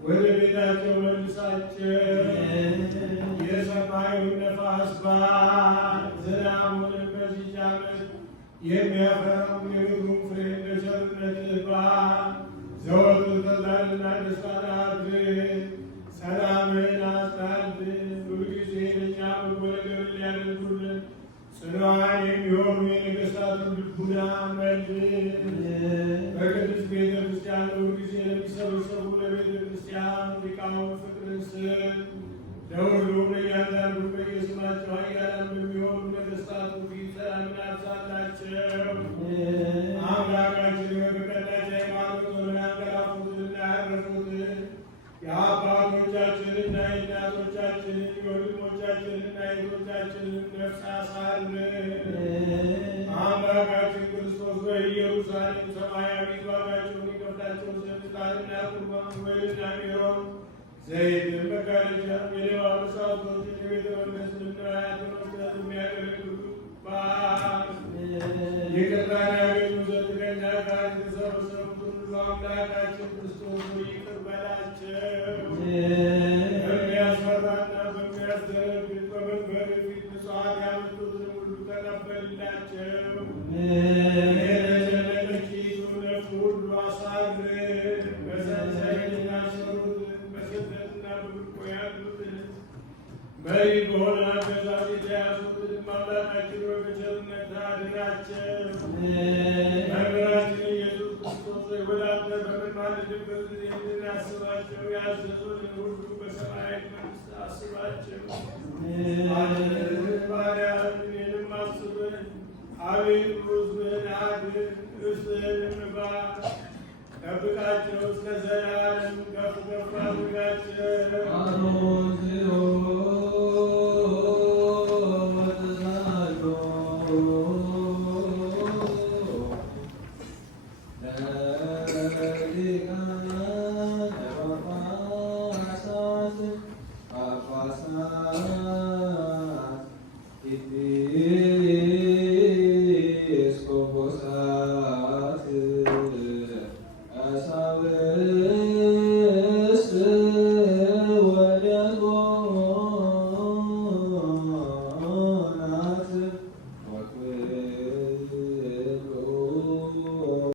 ወደ ቤታቸው መልሳቸው። የሰማዩን ነፋስ ዝናቡን በዚህች ዓመት የሚያፈራውን የምድሩን ፍሬ እንደ ቸርነትህ ዘወትር ተድላንና ደስታን አድርግ። ሰላምህን አጽናልን። ሁልጊዜ ለእኛ በጎ ነገር ሊያደርጉልን ጽኑዓን የሚሆኑ የነገሥታቱን ልቡና መልስ። በቅድስት ቤተ ክርስቲያን ሁልጊዜ ለሚሰበሰቡ ለቤተ ክርስቲያን ሊቃውንት ፍቅርን ስጥ። ለሁሉም ለእያንዳንዱ በየስማቸው ኃያላን በሚሆኑ ነገሥታቱ ፊት ሰላምን አብዛላቸው። አምላካችን በቀናች ሃይማኖት ሆነን ያንቀላፉትንና ያረፉትን የአባቶቻችንና የእናቶቻችንን የወንድሞቻችንና የእህቶቻችንን ነፍስ አሳርፍ። አምላካችን ክርስቶስ በኢየሩሳሌም ሰማያዊት ዋጋቸውን ይከፍላቸው ዘንድ ዕጣንና ቁርባን ወይንና ሜሮን ዘይትን መጋረጃ የሌባ መሳቶችን የቤተ መቅደስንና ያተመስለት የሚያገለግሉ ይቅርታን ያገኙ ዘንድ ከእኛ ጋር የተሰበሰቡትን ሁሉ አምላካችን ክርስቶስ ይቅር በላቸው። በሚያስፈራና በሚያስደነግጥ በመንበር ፊት ምጽዋት ያመጡትን ሁሉ ተቀበልላቸው። የተጨነቀችይቱ ነፍስ ሁሉ አሳርፍ። በሰንሰለት የታሰሩትን በስደትና በምርኮ ያሉትን መሪ በሆነ አገዛዝ የተያዙትን አምላካችን ሆይ በቸርነት አድናቸው። መምህራችን ኢየሱስ ክርስቶስ ሆይ ወደ አንተ በምንማልድበት ጊዜ እንድናስባቸው ያዘዙንን ሁሉ በሰማያዊት መንግሥት አስባቸው።